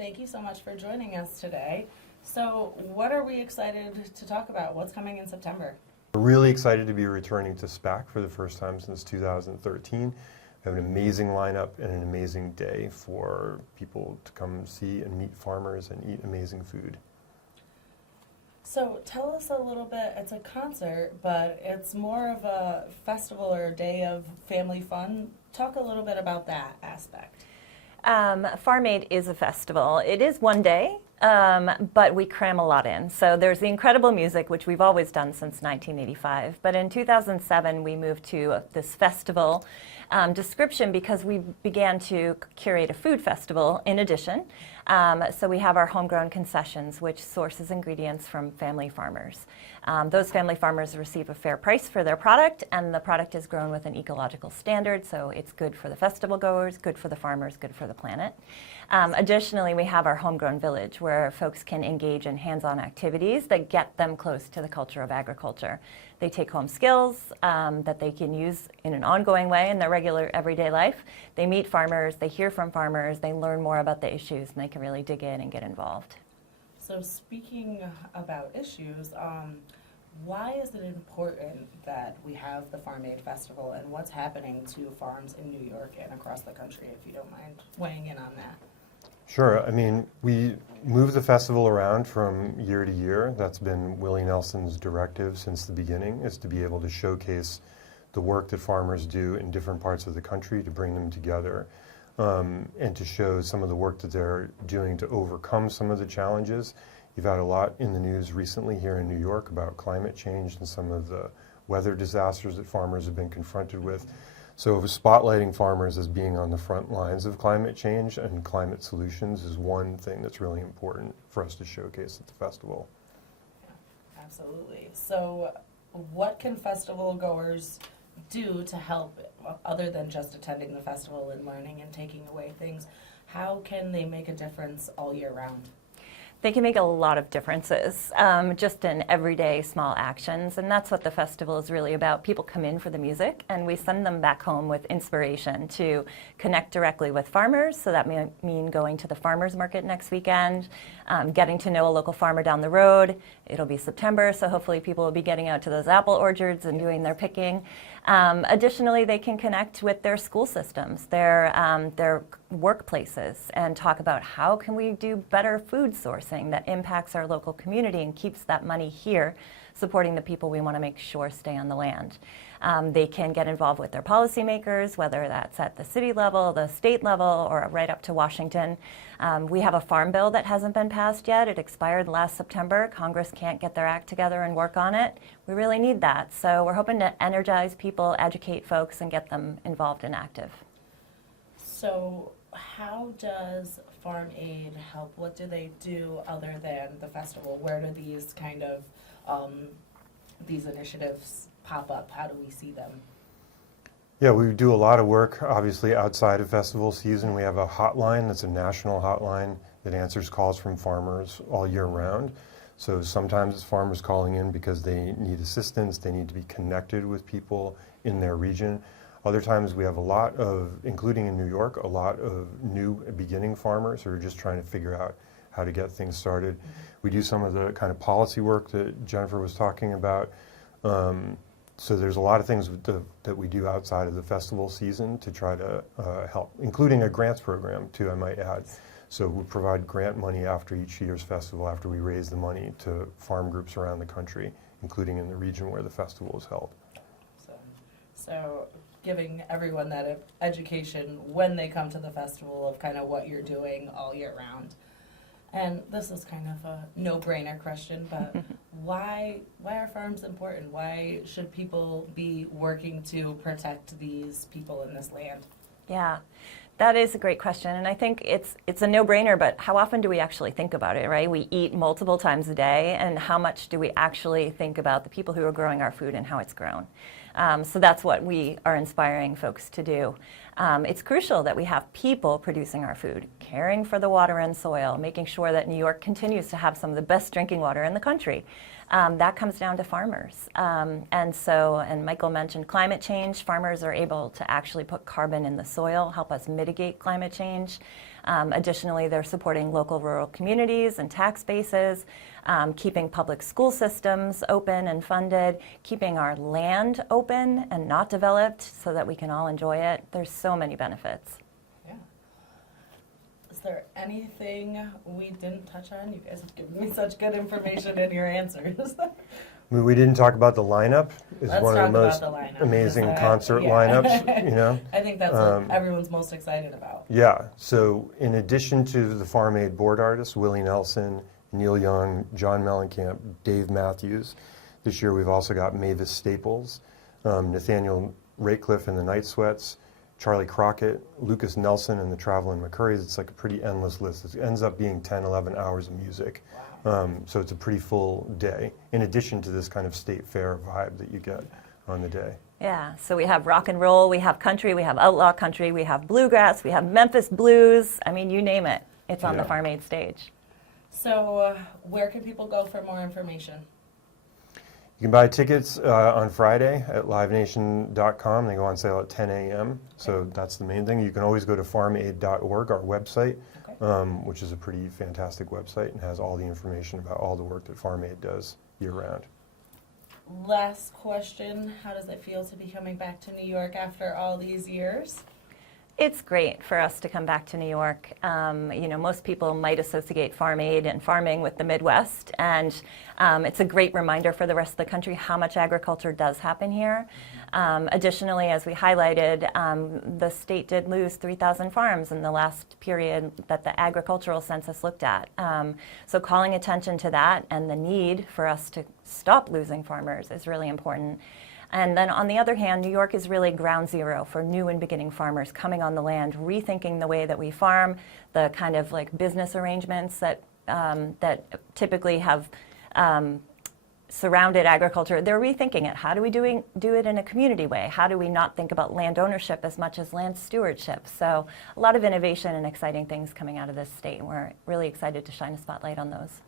Thank you so much for joining us today. So what are we excited to talk about? What's coming in September? We're really excited to be returning to SPAC for the first time since 2013. We have an amazing lineup and an amazing day for people to come see and meet farmers and eat amazing food. So tell us a little bit, it's a concert, but it's more of a festival or a day of family fun. Talk a little bit about that aspect. Farm Aid is a festival. It is one day, but we cram a lot in. So there's the incredible music, which we've always done since 1985. But in 2007, we moved to this festival description because we began to curate a food festival in addition. So we have our homegrown concessions, which sources ingredients from family farmers. Those family farmers receive a fair price for their product, and the product is grown with an ecological standard, so it's good for the festival goers, good for the farmers, good for the planet. Additionally, we have our homegrown village, where folks can engage in hands-on activities that get them close to the culture of agriculture. They take home skills that they can use in an ongoing way in their regular everyday life. They meet farmers, they hear from farmers, they learn more about the issues, and they can really dig in and get involved. So speaking about issues, why is it important that we have the Farm Aid Festival, and what's happening to farms in New York and across the country, if you don't mind weighing in on that? Sure. I mean, we move the festival around from year to year. That's been Willie Nelson's directive since the beginning, is to be able to showcase the work that farmers do in different parts of the country, to bring them together, and to show some of the work that they're doing to overcome some of the challenges. You've had a lot in the news recently here in New York about climate change and some of the weather disasters that farmers have been confronted with. So spotlighting farmers as being on the front lines of climate change and climate solutions is one thing that's really important for us to showcase at the festival. Yeah, absolutely. So what can festival goers do to help, other than just attending the festival and learning and taking away things? How can they make a difference all year round? They can make a lot of differences, just in everyday small actions, and that's what the festival is really about. People come in for the music, and we send them back home with inspiration to connect directly with farmers, so that may mean going to the farmers market next weekend, getting to know a local farmer down the road. It'll be September, so hopefully people will be getting out to those apple orchards and doing their picking. Additionally, they can connect with their school systems, their workplaces, and talk about how can we do better food sourcing that impacts our local community and keeps that money here, supporting the people we want to make sure stay on the land. They can get involved with their policymakers, whether that's at the city level, the state level, or right up to Washington. We have a farm bill that hasn't been passed yet. It expired last September. Congress can't get their act together and work on it. We really need that. So we're hoping to energize people, educate folks, and get them involved and active. So how does Farm Aid help? What do they do other than the festival? Where do these kind of these initiatives pop up? How do we see them? Yeah, we do a lot of work, obviously, outside of festival season. We have a hotline that's a national hotline that answers calls from farmers all year round. So sometimes it's farmers calling in because they need assistance, they need to be connected with people in their region. Other times we have a lot of, including in New York, a lot of new beginning farmers who are just trying to figure out how to get things started. We do some of the kind of policy work that Jennifer was talking about. So there's a lot of things that we do outside of the festival season to try to help, including a grants program too, I might add. So we provide grant money after each year's festival, after we raise the money, to farm groups around the country, including in the region where the festival is held. So giving everyone that education when they come to the festival of kind of what you're doing all year round. And this is kind of a no-brainer question, but why are farms important? Why should people be working to protect these people in this land? Yeah, that is a great question, and I think it's a no-brainer, but how often do we actually think about it, right? We eat multiple times a day, and how much do we actually think about the people who are growing our food and how it's grown? So that's what we are inspiring folks to do. It's crucial that we have people producing our food, caring for the water and soil, making sure that New York continues to have some of the best drinking water in the country. That comes down to farmers. And Michael mentioned climate change. Farmers are able to actually put carbon in the soil, help us mitigate climate change. Additionally, they're supporting local rural communities and tax bases, keeping public school systems open and funded, keeping our land open and not developed so that we can all enjoy it. There's so many benefits. Yeah. Is there anything we didn't touch on? You guys have given me such good information in your answers. We didn't talk about the lineup. It's Let's one of talk the about most the lineup. amazing Yeah. concert lineups, you know? I think that's what everyone's most excited about. Yeah, so in addition to the Farm Aid board artists, Willie Nelson, Neil Young, John Mellencamp, Dave Matthews, this year we've also got Mavis Staples, Nathaniel Ratcliffe and the Night Sweats, Charlie Crockett, Lucas Nelson and the Traveling McCurrys. It's like a pretty endless list. It ends up being 10, 11 hours of music. So it's a pretty full day, in addition to this kind of state fair vibe that you get on the day. Yeah, so we have rock and roll, we have country, we have outlaw country, we have bluegrass, we have Memphis blues. I mean, you name it. It's on the Farm Aid stage. So where can people go for more information? You can buy tickets on Friday at livenation.com. They go on sale at 10 a.m. So that's the main thing. You can always go to farmaid.org, our website, which is a pretty fantastic website and has all the information about all the work that Farm Aid does year-round. Last question, how does it feel to be coming back to New York after all these years? It's great for us to come back to New York. You know, most people might associate Farm Aid and farming with the Midwest, and it's a great reminder for the rest of the country how much agriculture does happen here. Additionally, as we highlighted, the state did lose 3,000 farms in the last period that the agricultural census looked at. So calling attention to that and the need for us to stop losing farmers is really important. And then on the other hand, New York is really ground zero for new and beginning farmers coming on the land, rethinking the way that we farm, the kind of like business arrangements that that typically have surrounded agriculture. They're rethinking it. How do we do it in a community way? How do we not think about land ownership as much as land stewardship? So a lot of innovation and exciting things coming out of this state, and we're really excited to shine a spotlight on those.